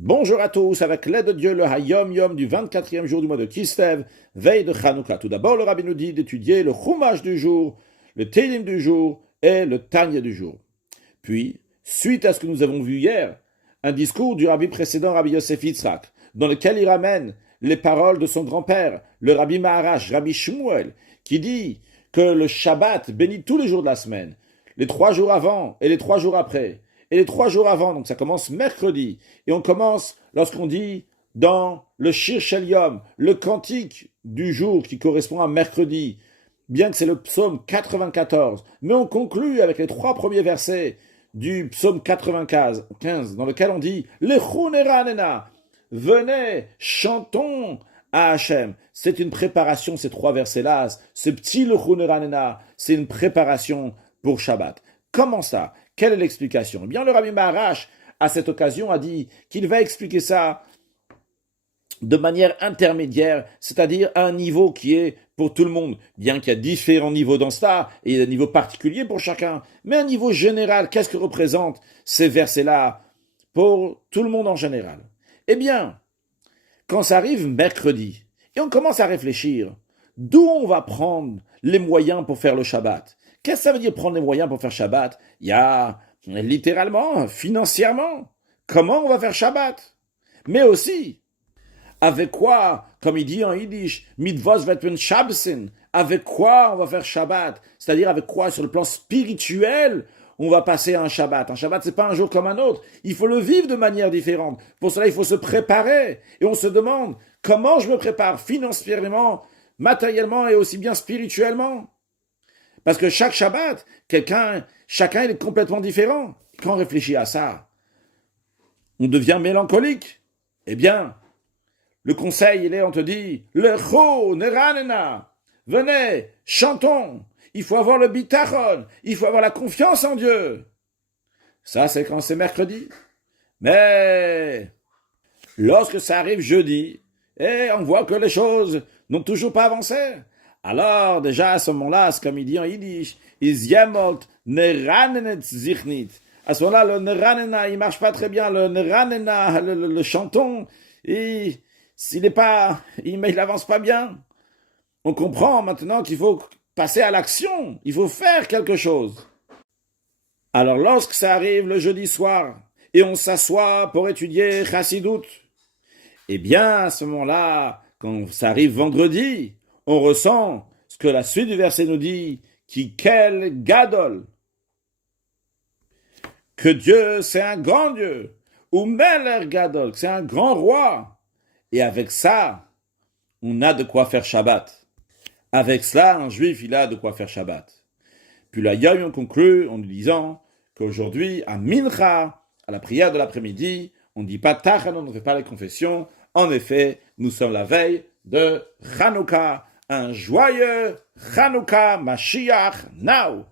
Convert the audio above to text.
Bonjour à tous, avec l'aide de Dieu, le Hayom Yom du 24e jour du mois de Kislev, veille de Chanukah. Tout d'abord, le Rabbi nous dit d'étudier le Chumash du jour, le Télim du jour et le Tanya du jour. Puis, suite à ce que nous avons vu hier, un discours du Rabbi précédent, Rabbi Yosef Yitzhak, dans lequel il ramène les paroles de son grand-père, le Rabbi Maharash, Rabbi Shmuel, qui dit que le Shabbat bénit tous les jours de la semaine, les 3 jours avant et les 3 jours après, et les 3 jours avant, donc ça commence mercredi, et on commence lorsqu'on dit dans le Shir Shel Yom, le cantique du jour qui correspond à mercredi, bien que c'est le psaume 94, mais on conclut avec les 3 premiers versets du psaume 95, dans lequel on dit « Lechou neranena » venez, chantons à Hachem. C'est une préparation, ces 3 versets-là, ce petit Lechou neranena, c'est une préparation pour Shabbat. Comment ça? Quelle est l'explication? Eh bien, le Rabbi Maharash, à cette occasion, a dit qu'il va expliquer ça de manière intermédiaire, c'est-à-dire à un niveau qui est pour tout le monde, bien qu'il y a différents niveaux dans cela, et il y a des niveaux particuliers pour chacun, mais un niveau général, qu'est-ce que représentent ces versets-là pour tout le monde en général? Eh bien, quand ça arrive mercredi, et on commence à réfléchir, d'où on va prendre les moyens pour faire le Shabbat? Qu'est-ce que ça veut dire prendre les moyens pour faire Shabbat? Il y a littéralement, financièrement, comment on va faire Shabbat? Mais aussi, avec quoi, comme il dit en Yiddish, mitvos vetven Shabsin, avec quoi on va faire Shabbat? C'est-à-dire avec quoi, sur le plan spirituel, on va passer un Shabbat. Un Shabbat, c'est pas un jour comme un autre. Il faut le vivre de manière différente. Pour cela, il faut se préparer. Et on se demande, comment je me prépare financièrement, matériellement et aussi bien spirituellement? Parce que chaque Shabbat, chacun il est complètement différent. Quand on réfléchit à ça, on devient mélancolique. Eh bien, le conseil, on te dit, Lecho neranena, venez, chantons. Il faut avoir le bitachon, il faut avoir la confiance en Dieu. Ça, c'est quand c'est mercredi. Mais lorsque ça arrive jeudi, et on voit que les choses n'ont toujours pas avancé. Alors, déjà, à ce moment-là, c'est comme il dit en Yiddish, is yemolt neranenet zichnit. À ce moment-là, le neranena, il marche pas très bien. Le neranena, le chanton, il avance pas bien. On comprend maintenant qu'il faut passer à l'action. Il faut faire quelque chose. Alors, lorsque ça arrive le jeudi soir, et on s'assoit pour étudier Chassidut, eh bien, à ce moment-là, quand ça arrive vendredi, on ressent ce que la suite du verset nous dit, qui quel gadol, que Dieu c'est un grand Dieu, ou Meler gadol, c'est un grand roi. Et avec ça, on a de quoi faire Shabbat. Avec cela, un juif, il a de quoi faire Shabbat. Puis la Yom, on conclut en nous disant qu'aujourd'hui, à Mincha, à la prière de l'après-midi, on ne dit pas Tachan, on ne fait pas les confessions. En effet, nous sommes la veille de Chanukah. Un joyeux Chanukah Mashiach Now.